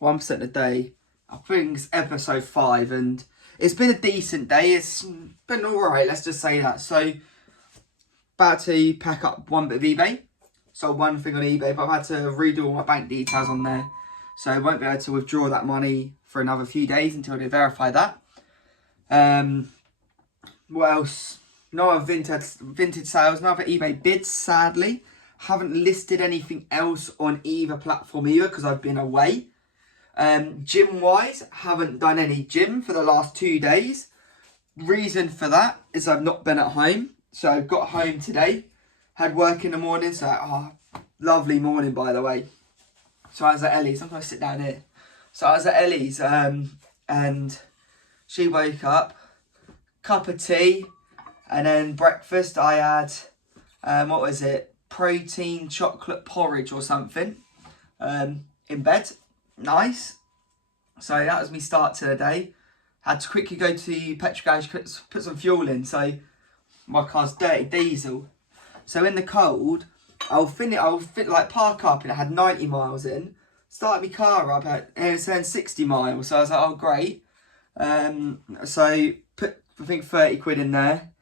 1% a day. I think it's episode 5, and it's been a decent day. It's been alright, let's just say that. So, about to pack up one bit of eBay. Sold one thing on eBay, but I've had to redo all my bank details on there. So I won't be able to withdraw that money for another few days until they verify that. What else? No other vintage sales, no other eBay bids, sadly. Haven't listed anything else on either platform either because I've been away. Gym wise, haven't done any gym for the last 2 days. Reason for that is I've not been at home. So I got home today, had work in the morning, so lovely morning by the way. So I was at Ellie's, I'm going to sit down here. So I was at Ellie's and she woke up, cup of tea, and then breakfast I had, what was it, protein chocolate porridge or something in bed. Nice. So that was me start to the day. Had to quickly go to petrol garage, put some fuel in, so my car's dirty diesel. So in the cold, I'll fit like park up, and it had 90 miles in. Started my car up and it was saying 60 miles. So I was like, oh great. So put I think 30 quid in there.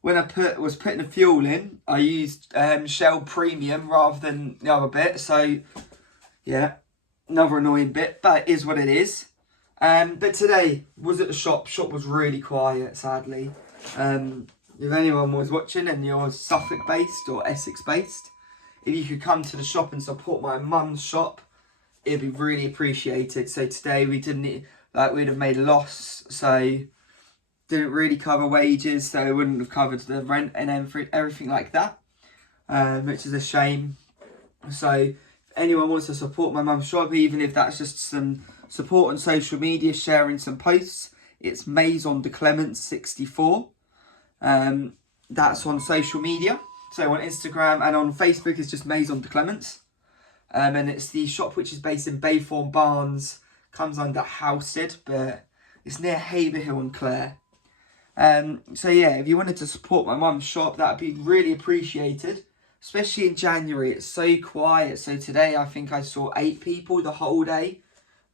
When I was putting the fuel in, I used Shell Premium rather than the other bit. So yeah, another annoying bit, but it is what it is. But today was at the shop. Shop was really quiet, sadly. If anyone was watching and you're Suffolk based or Essex based, if you could come to the shop and support my mum's shop, it'd be really appreciated. So today we didn't, we'd have made a loss, so didn't really cover wages, so it wouldn't have covered the rent and everything like that, which is a shame. So if anyone wants to support my mum's shop, even if that's just some support on social media, sharing some posts, it's Maison de Clements 64. That's on social media. So on Instagram and on Facebook it's just Maison de Clements. And it's the shop which is based in Baythorn Barnes, comes under Housestead, but it's near Haverhill and Clare. So yeah, if you wanted to support my mum's shop, that would be really appreciated. Especially in January, it's so quiet. So today I think I saw 8 people the whole day,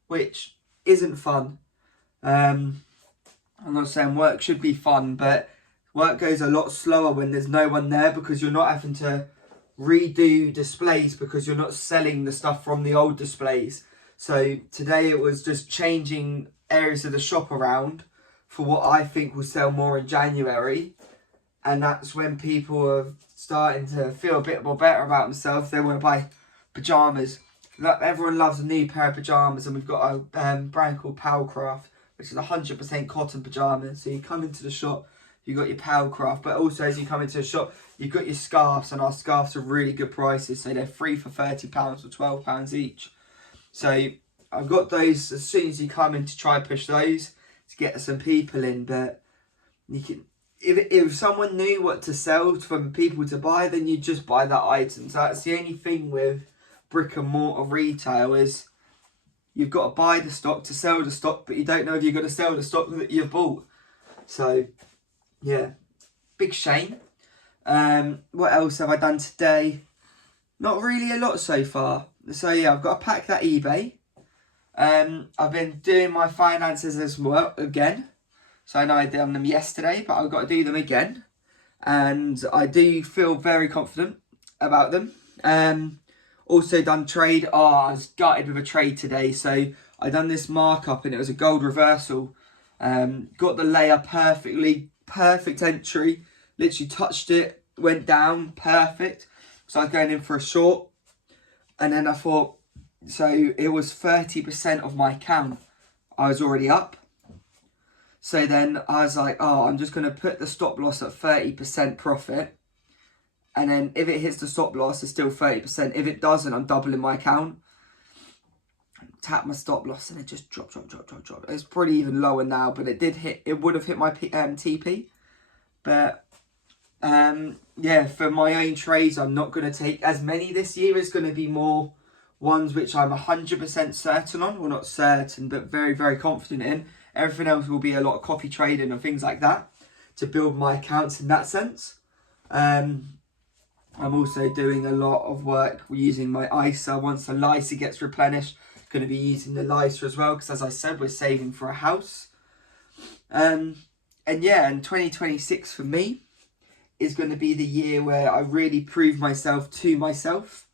which isn't fun. I'm not saying work should be fun, but work goes a lot slower when there's no one there because you're not having to redo displays because you're not selling the stuff from the old displays. So today it was just changing areas of the shop around for what I think will sell more in January. And that's when people are starting to feel a bit more better about themselves. They want to buy pyjamas. Everyone loves a new pair of pyjamas, and we've got a brand called Palcraft, which is 100% cotton pyjamas. So you come into the shop, you got your Palcraft, but also as you come into the shop, you've got your scarves, and our scarves are really good prices. So they're free for £30 or £12 each. So I've got those as soon as you come in to try and push those to get some people in. But you can, if someone knew what to sell from people to buy, then you just buy that item. So that's the only thing with brick and mortar retail is you've got to buy the stock to sell the stock, but you don't know if you're going to sell the stock that you've bought. So yeah, big shame. What else have I done today? Not really a lot so far. So yeah, I've got to pack that eBay. I've been doing my finances as well again. So I know I did them yesterday, but I've got to do them again. And I do feel very confident about them. Also done trade. I was gutted with a trade today. So I done this markup and it was a gold reversal. Got the layer perfectly. Perfect entry. Literally touched it. Went down. Perfect. So I was going in for a short. And then I thought, so it was 30% of my account. I was already up. So then I was like, oh, I'm just going to put the stop loss at 30% profit. And then if it hits the stop loss, it's still 30%. If it doesn't, I'm doubling my account. Tap my stop loss and it just dropped. It's probably even lower now, but it did hit. It would have hit my TP. But yeah, for my own trades, I'm not going to take as many this year. It's going to be more ones which I'm 100% certain on. Well, not certain, but very, very confident in. Everything else will be a lot of copy trading and things like that to build my accounts in that sense. I'm also doing a lot of work using my ISA once the LISA gets replenished, Going to be using the lighter as well because, as I said, we're saving for a house. And 2026 for me is going to be the year where I really prove myself to myself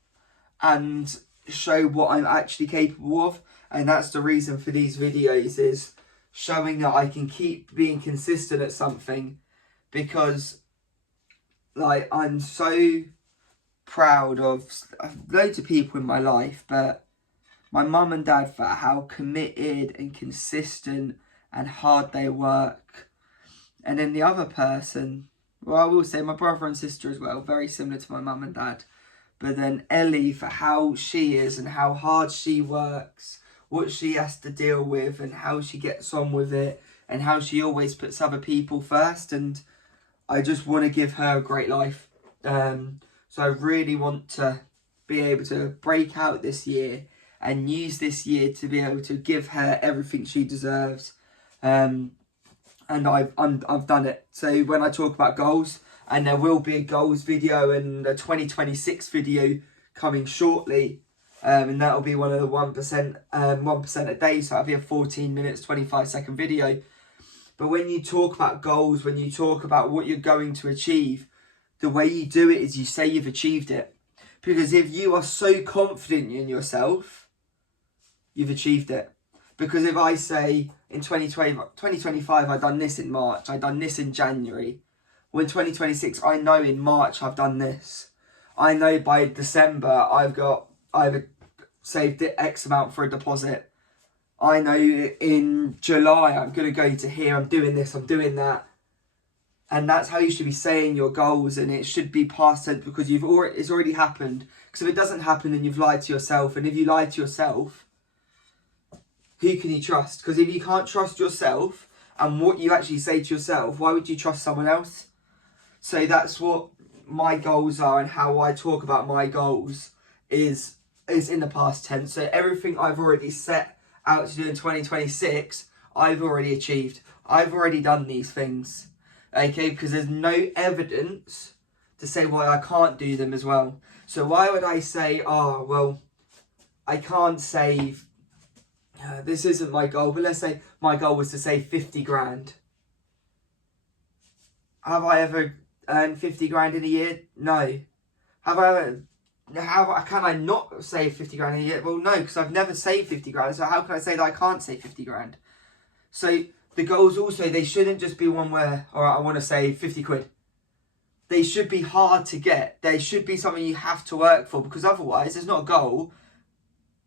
and show what I'm actually capable of. And that's the reason for these videos, is showing that I can keep being consistent at something, because like I'm so proud of loads of people in my life, but my mum and dad, for how committed and consistent and hard they work. And then the other person, well, I will say my brother and sister as well, very similar to my mum and dad. But then Ellie, for how she is and how hard she works, what she has to deal with and how she gets on with it, and how she always puts other people first. And I just want to give her a great life. So I really want to be able to break out this year and use this year to be able to give her everything she deserves. And I've done it. So when I talk about goals, and there will be a goals video and a 2026 video coming shortly, and that'll be one of the 1% a day, so that'll be a 14 minutes 25-second video. But when you talk about goals, when you talk about what you're going to achieve, the way you do it is you say you've achieved it. Because if you are so confident in yourself, you've achieved it. Because if I say in 2025 I've done this in March, I've done this in January. Well, in 2026, I know in March I've done this. I know by December I've saved X amount for a deposit. I know in July I'm going to go to here, I'm doing this, I'm doing that. And that's how you should be saying your goals, and it should be past tense, because it's already happened. Because if it doesn't happen, then you've lied to yourself. And if you lie to yourself, who can you trust? Because if you can't trust yourself and what you actually say to yourself, why would you trust someone else? So that's what my goals are, and how I talk about my goals is in the past tense. So everything I've already set out to do in 2026, I've already achieved. I've already done these things. Okay, because there's no evidence to say why I can't do them as well. So why would I say, oh, well, I can't save, this isn't my goal, but let's say my goal was to save 50 grand. Have I ever earned 50 grand in a year? No. Can I not save 50 grand in a year? Well, no, because I've never saved 50 grand. So how can I say that I can't save 50 grand? So the goals also, they shouldn't just be one where, all right, I want to save 50 quid. They should be hard to get. They should be something you have to work for, because otherwise it's not a goal.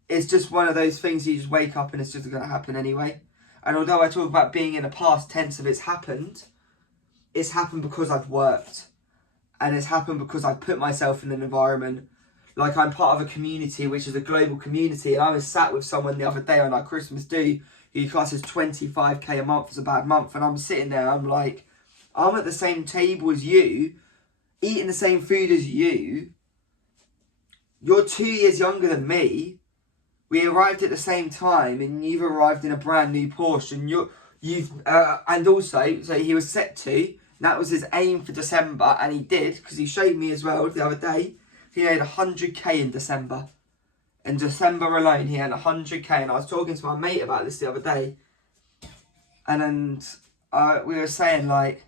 It's just one of those things you just wake up and it's just going to happen anyway. And although I talk about being in a past tense of it's happened because I've worked. And it's happened because I've put myself in an environment. Like, I'm part of a community, which is a global community. And I was sat with someone the other day on our Christmas do, who classes 25k a month as a bad month. And I'm sitting there, I'm like, I'm at the same table as you, eating the same food as you. You're 2 years younger than me. We arrived at the same time, and you've arrived in a brand new Porsche. And and also, so he was set to, that was his aim for December, and he did, because he showed me as well the other day. He made 100k in December. In December alone, he had 100k, and I was talking to my mate about this the other day. And we were saying, like,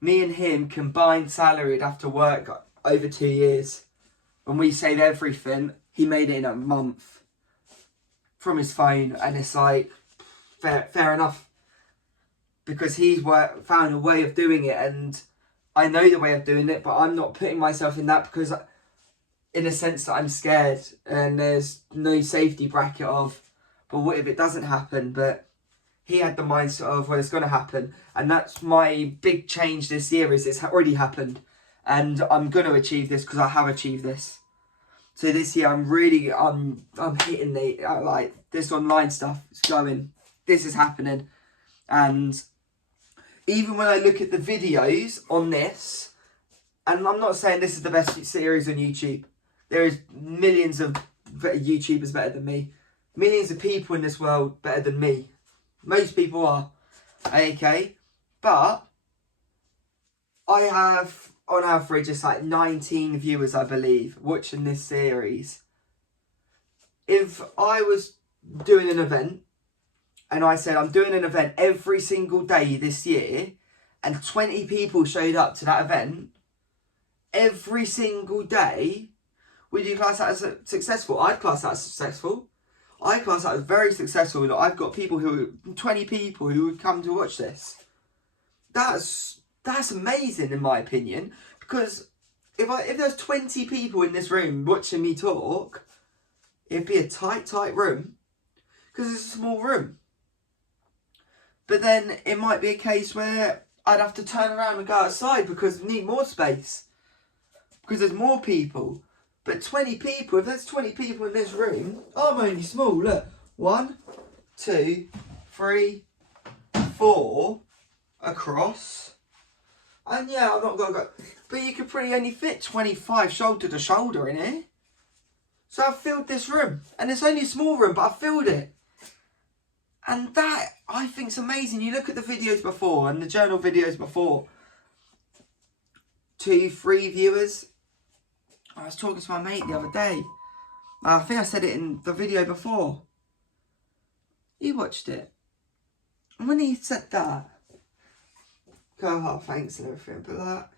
me and him combined salary would have to work over 2 years. When we save everything, he made it in a month from his phone, and it's like, fair enough. Because he's found a way of doing it, and I know the way of doing it, but I'm not putting myself in that, because in a sense that I'm scared, and there's no safety bracket of, but what if it doesn't happen? But he had the mindset of, well, it's going to happen. And that's my big change this year, is it's already happened. And I'm going to achieve this because I have achieved this. So this year I'm hitting like this online stuff. It's going, this is happening. And even when I look at the videos on this, and I'm not saying this is the best series on YouTube. There is millions of YouTubers better than me. Millions of people in this world better than me. Most people are. Okay? But I have, on average, it's like 19 viewers, I believe, watching this series. If I was doing an event, and I said I'm doing an event every single day this year, and 20 people showed up to that event every single day, would you class that as successful? I'd class that as successful. I class that as very successful. Look, I've got 20 people who would come to watch this. That's amazing in my opinion, because if there's 20 people in this room watching me talk, it'd be a tight room, because it's a small room. But then it might be a case where I'd have to turn around and go outside because we need more space, because there's more people. But 20 people, if there's 20 people in this room, I'm only small, look. 1, 2, 3, 4 across. And yeah, I'm not going to go, but you could probably only fit 25 shoulder to shoulder in here. So I've filled this room, and it's only a small room, but I've filled it. And that, I think, is amazing. You look at the videos before, and the journal videos before. 2, 3 viewers. I was talking to my mate the other day. I think I said it in the video before. He watched it. And when he said that, go, oh, thanks and everything, but like,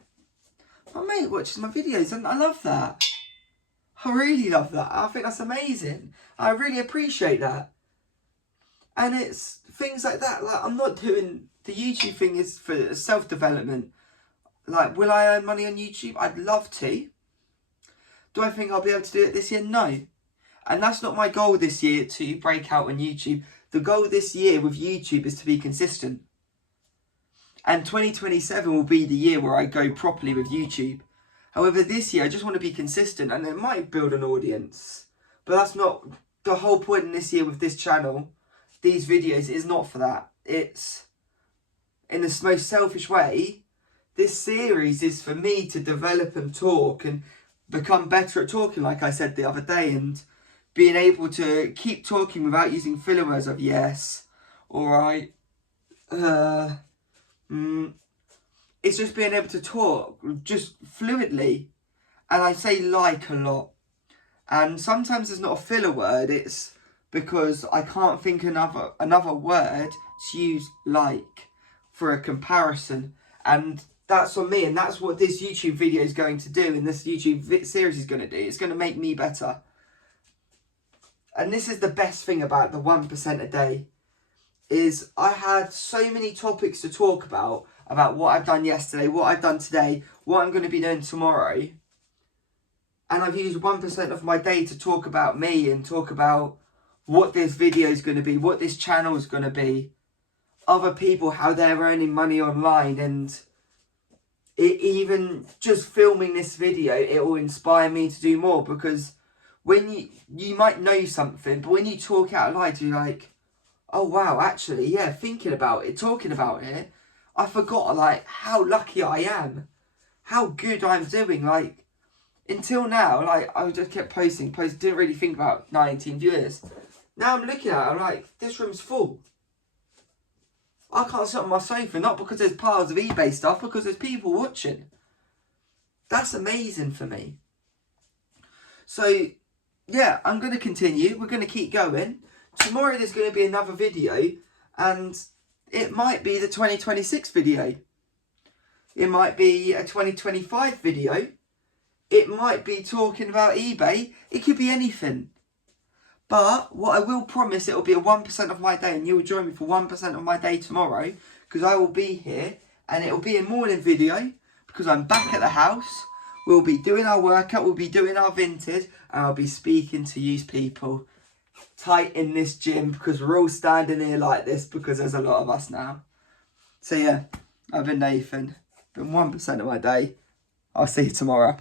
my mate watches my videos, and I love that. I really love that. I think that's amazing. I really appreciate that. And it's things like that. Like, I'm not doing, the YouTube thing is for self-development. Like, will I earn money on YouTube? I'd love to. Do I think I'll be able to do it this year? No. And that's not my goal this year, to break out on YouTube. The goal this year with YouTube is to be consistent. And 2027 will be the year where I go properly with YouTube. However, this year I just want to be consistent, and it might build an audience. But that's not the whole point in this year with this channel. These videos is not for that. It's, in the most selfish way, this series is for me to develop and talk and become better at talking, like I said the other day, and being able to keep talking without using filler words of yes, alright, it's just being able to talk just fluidly. And I say like a lot, and sometimes it's not a filler word, it's because I can't think another word to use like for a comparison. And that's on me, and that's what this YouTube video is going to do, and this YouTube series is going to do. It's going to make me better. And this is the best thing about the 1% a day, is I had so many topics to talk about what I've done yesterday, what I've done today, what I'm going to be doing tomorrow. And I've used 1% of my day to talk about me and talk about what this video is going to be, what this channel is going to be, other people, how they're earning money online, and even just filming this video, it will inspire me to do more, because when you might know something, but when you talk out loud, you're like, oh wow, actually, yeah, thinking about it, talking about it, I forgot, like, how lucky I am, how good I'm doing. Like, until now, like, I just kept posting, didn't really think about 19 viewers. Now I'm looking at it, I'm like, this room's full. I can't sit on my sofa, not because there's piles of eBay stuff, because there's people watching. That's amazing for me. So, yeah, I'm going to continue. We're going to keep going. Tomorrow there's going to be another video, and it might be the 2026 video. It might be a 2025 video. It might be talking about eBay. It could be anything. But what I will promise, it will be a 1% of my day, and you will join me for 1% of my day tomorrow, because I will be here, and it will be a morning video, because I'm back at the house. We'll be doing our workout, we'll be doing our vintage, and I'll be speaking to you people tight in this gym, because we're all standing here like this, because there's a lot of us now. So yeah, I've been Nathan. Been 1% of my day. I'll see you tomorrow.